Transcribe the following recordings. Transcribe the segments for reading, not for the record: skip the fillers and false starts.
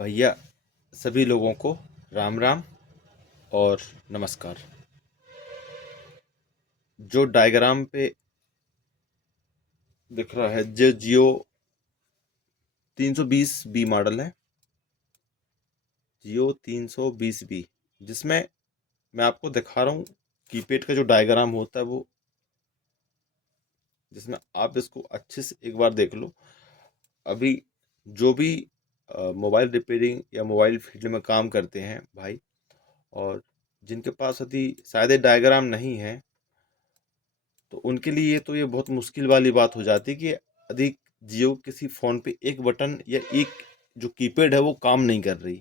भैया सभी लोगों को राम राम और नमस्कार। जो डायग्राम पे दिख रहा है जो जियो 320 बी मॉडल है, जियो 320 बी, जिसमें मैं आपको दिखा रहा हूँ कीपैड का जो डायग्राम होता है वो, जिसमें आप इसको अच्छे से एक बार देख लो। अभी जो भी मोबाइल रिपेयरिंग या मोबाइल फील्ड में काम करते हैं भाई, और जिनके पास यदि शायद डायग्राम नहीं है, तो उनके लिए तो ये बहुत मुश्किल वाली बात हो जाती है कि अधिक जियो किसी फ़ोन पे एक बटन या एक जो कीपैड है वो काम नहीं कर रही।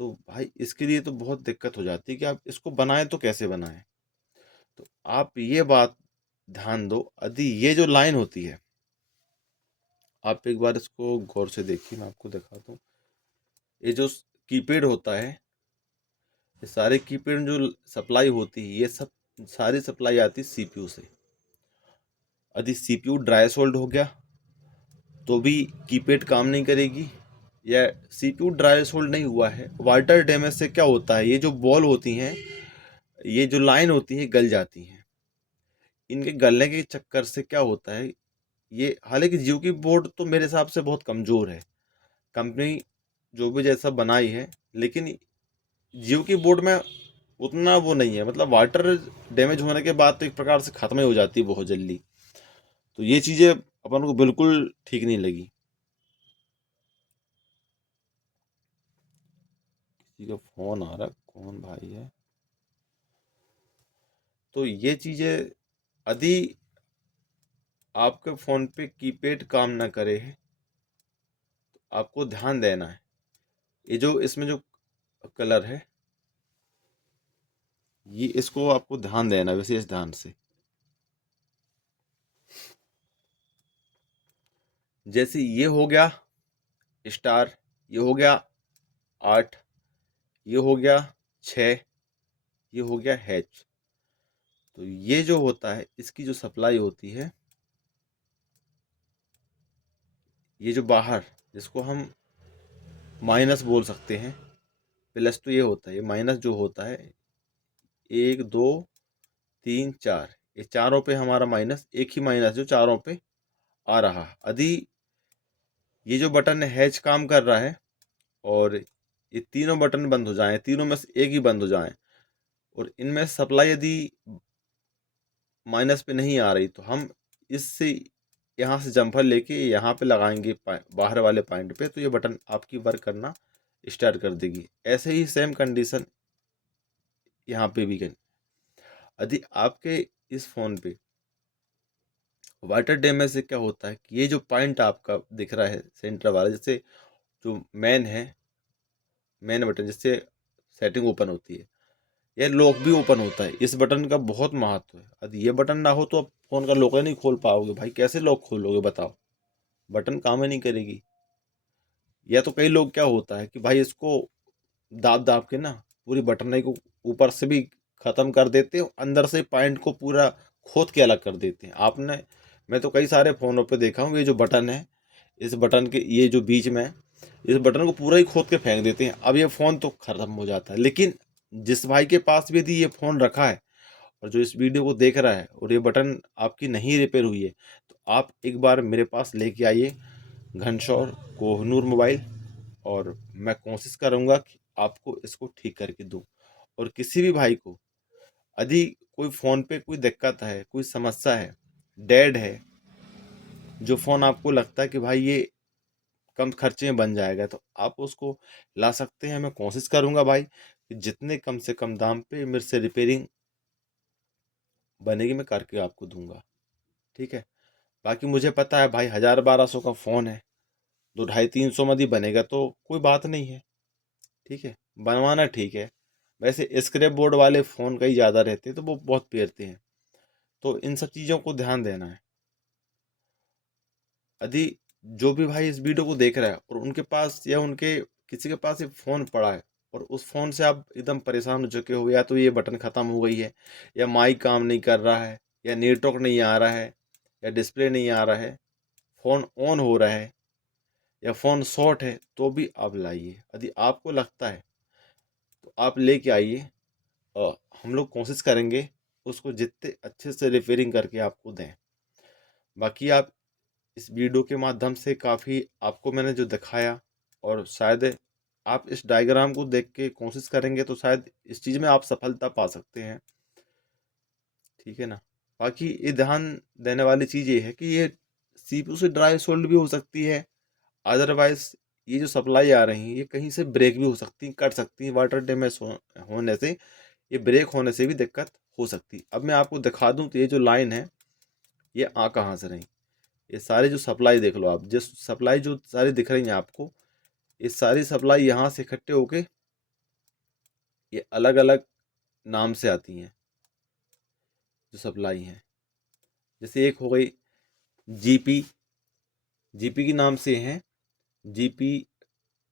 तो भाई इसके लिए तो बहुत दिक्कत हो जाती है कि आप इसको बनाएं तो कैसे बनाएं। तो आप ये बात ध्यान दो, यदि ये जो लाइन होती है, आप एक बार इसको गौर से देखिए, मैं आपको दिखाता हूँ। ये जो कीपैड होता है, ये सारे कीपैड जो सप्लाई होती है, ये सब सारी सप्लाई आती है सीपीयू से। यदि सीपीयू ड्राई सोल्ड हो गया तो भी कीपैड काम नहीं करेगी, या सीपीयू ड्राई सोल्ड नहीं हुआ है, वाटर डैमेज से क्या होता है, ये जो बॉल होती हैं, ये जो लाइन होती है गल जाती हैं। इनके गलने के चक्कर से क्या होता है, ये हालांकि जियो की बोर्ड तो मेरे हिसाब से बहुत कमज़ोर है, कंपनी जो भी जैसा बनाई है, लेकिन जियो की बोर्ड में उतना वो नहीं है, मतलब वाटर डैमेज होने के बाद तो एक प्रकार से ख़त्म ही हो जाती है बहुत जल्दी। तो ये चीज़ें अपन को बिल्कुल ठीक नहीं लगी। किसी का फ़ोन आ रहा है, कौन भाई है? तो ये चीज़ें यदि आपके फ़ोन पे कीपैड काम ना करे है, तो आपको ध्यान देना है। ये जो इसमें जो कलर है, ये इसको आपको ध्यान देना है विशेष ध्यान से। जैसे ये हो गया स्टार, ये हो गया 8, ये हो गया 6, ये हो गया हैच। तो ये जो होता है इसकी जो सप्लाई होती है, ये जो बाहर, जिसको हम माइनस बोल सकते हैं, प्लस तो ये होता है, ये माइनस जो होता है, 1 2 3 4, ये चारों पे हमारा माइनस, एक ही माइनस जो चारों पे आ रहा। यदि ये जो बटन हैच काम कर रहा है और ये तीनों बटन बंद हो जाएं, तीनों में से एक ही बंद हो जाएं, और इनमें सप्लाई यदि माइनस पे नहीं आ रही, तो हम इससे यहाँ से जम्पर लेके यहाँ पे लगाएंगे बाहर वाले पॉइंट पे, तो ये बटन आपकी वर्क करना स्टार्ट कर देगी। ऐसे ही सेम कंडीशन यहाँ पे भी करें। यदि आपके इस फ़ोन पे वाटर डैमेज से क्या होता है कि ये जो पॉइंट आपका दिख रहा है सेंटर वाला, जैसे जो मेन है, मेन बटन जिससे सेटिंग ओपन होती है, यह लॉक भी ओपन होता है, इस बटन का बहुत महत्व है। यदि ये बटन ना हो तो आप फ़ोन का लॉक ही नहीं खोल पाओगे भाई, कैसे लॉक खोलोगे बताओ, बटन काम ही नहीं करेगी। या तो कई लोग क्या होता है कि भाई इसको दाब दाब के ना पूरी बटन को ऊपर से भी ख़त्म कर देते हैं, अंदर से पॉइंट को पूरा खोद के अलग कर देते हैं। आपने, मैं तो कई सारे फ़ोनों पे देखा हूँ, ये जो बटन है, इस बटन के ये जो बीच में, इस बटन को पूरा ही खोद के फेंक देते हैं। अब ये फ़ोन तो ख़त्म हो जाता है। लेकिन जिस भाई के पास भी यदि ये फ़ोन रखा है और जो इस वीडियो को देख रहा है और ये बटन आपकी नहीं रिपेयर हुई है, तो आप एक बार मेरे पास लेके आइए, घनश्योर कोहनूर मोबाइल, और मैं कोशिश करूँगा कि आपको इसको ठीक करके दूँ। और किसी भी भाई को यदि कोई फ़ोन पे कोई दिक्कत है, कोई समस्या है, डेड है, जो फ़ोन आपको लगता है कि भाई ये कम खर्चे में बन जाएगा, तो आप उसको ला सकते हैं। मैं कोशिश करूँगा भाई कि जितने कम से कम दाम पे मेरे से रिपेयरिंग बनेगी मैं करके आपको दूँगा, ठीक है? बाकी मुझे पता है भाई 1000-1200 का फ़ोन है, 2 250-300 में यदि बनेगा तो कोई बात नहीं है, ठीक है? बनवाना ठीक है। वैसे स्क्रैप बोर्ड वाले फ़ोन कई ज़्यादा रहते हैं तो वो बहुत पेरते हैं, तो इन सब चीज़ों को ध्यान देना है। यदि जो भी भाई इस वीडियो को देख रहा है और उनके पास या उनके किसी के पास ये फ़ोन पड़ा है और उस फ़ोन से आप एकदम परेशान हो चुके हो, या तो ये बटन ख़त्म हो गई है, या माइक काम नहीं कर रहा है, या नेटवर्क नहीं आ रहा है, या डिस्प्ले नहीं आ रहा है, फ़ोन ऑन हो रहा है, या फ़ोन शॉर्ट है तो भी आप लाइए। यदि आपको लगता है तो आप लेके आइए और हम लोग कोशिश करेंगे उसको जितने अच्छे से रिपेयरिंग करके आपको दें। बाकी आप इस वीडियो के माध्यम से काफ़ी आपको मैंने जो दिखाया, और शायद आप इस डायग्राम को देख के कोशिश करेंगे तो शायद इस चीज़ में आप सफलता पा सकते हैं। ठीक है ना। बाकी ये ध्यान देने वाली चीज़ ये है कि ये सीपीयू से ड्राई सोल्ड भी हो सकती है। अदरवाइज ये जो सप्लाई आ रही है ये कहीं से ब्रेक भी हो सकती, कट सकती हैं। वाटर डैमेज होने से, ये ब्रेक होने से भी दिक्कत हो सकती है। अब मैं आपको दिखा दूं तो ये जो लाइन है ये आ कहाँ से रही। ये सारी जो सप्लाई देख लो आप, जिस सप्लाई जो सारी दिख रही हैं आपको, ये सारी सप्लाई यहाँ से इकट्ठे होके ये अलग अलग नाम से आती हैं जो सप्लाई हैं। जैसे एक हो गई जीपी, जीपी के नाम से हैं जीपी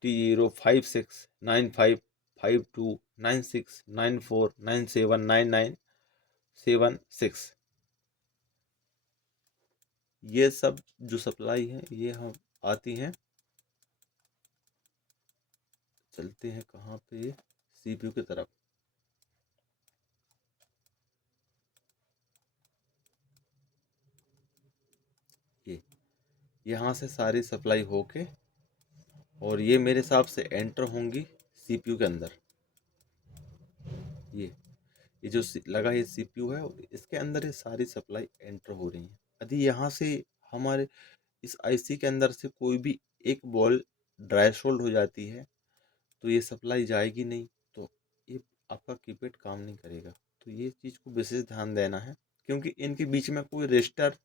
T056952969794979976। ये सब जो सप्लाई है ये हम आती हैं, चलते हैं कहाँ पे, सीपीयू की तरफ। ये यहाँ से सारी सप्लाई होके और ये मेरे हिसाब से एंटर होंगी सीपीयू के अंदर। ये जो लगा ये सीपीयू है और इसके अंदर ये सारी सप्लाई एंटर हो रही है। यदि यहाँ से हमारे इस आईसी के अंदर से कोई भी एक बॉल ड्राई सोल्ड हो जाती है तो ये सप्लाई जाएगी नहीं, तो ये आपका कीपैड काम नहीं करेगा। तो ये चीज़ को विशेष ध्यान देना है, क्योंकि इनके बीच में कोई रजिस्टर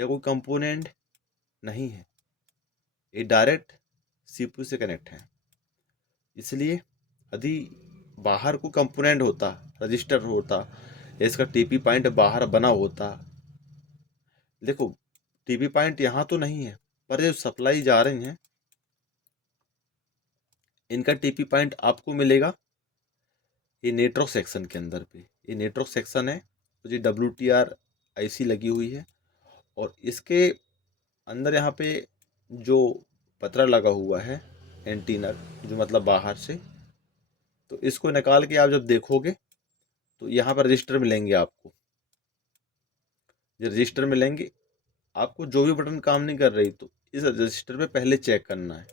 या कोई कंपोनेंट नहीं है, ये डायरेक्ट सीपीयू से कनेक्ट है। इसलिए यदि बाहर कोई कंपोनेंट होता, रजिस्टर होता या इसका टीपी पॉइंट बाहर बना होता, देखो टीपी पॉइंट यहाँ तो नहीं है पर जो सप्लाई जा रही हैं इनका टीपी पॉइंट आपको मिलेगा ये नेटवर्क सेक्शन के अंदर पे। ये नेटवर्क सेक्शन है तो ये WTR IC लगी हुई है और इसके अंदर यहाँ पे जो पतरा लगा हुआ है एंटीना, जो मतलब बाहर से, तो इसको निकाल के आप जब देखोगे तो यहाँ पर रजिस्टर मिलेंगे आपको। जो रजिस्टर मिलेंगे आपको, जो भी बटन काम नहीं कर रही तो इस रजिस्टर पे पहले चेक करना है।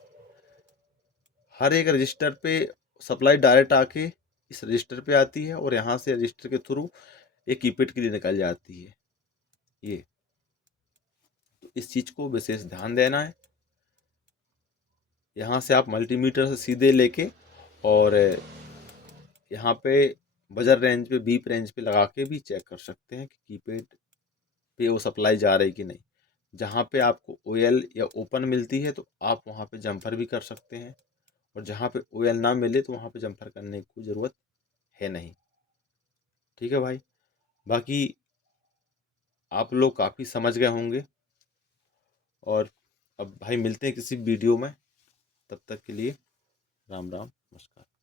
हर एक रजिस्टर पे सप्लाई डायरेक्ट आके इस रजिस्टर पे आती है और यहाँ से रजिस्टर के थ्रू एक कीपैड के लिए निकल जाती है। ये तो इस चीज़ को विशेष ध्यान देना है। यहाँ से आप मल्टीमीटर से सीधे लेके और यहाँ पे बजर रेंज पे, बीप रेंज पे लगा के भी चेक कर सकते हैं कि कीपैड पे वो सप्लाई जा रही कि नहीं। जहाँ पे आपको OL या ओपन मिलती है तो आप वहाँ पे जम्पर भी कर सकते हैं, और जहाँ पे OL ना मिले तो वहाँ पे जम्पर करने की ज़रूरत है नहीं। ठीक है भाई। बाकी आप लोग काफ़ी समझ गए होंगे, और अब भाई मिलते हैं किसी वीडियो में। तब तक के लिए राम राम, नमस्कार।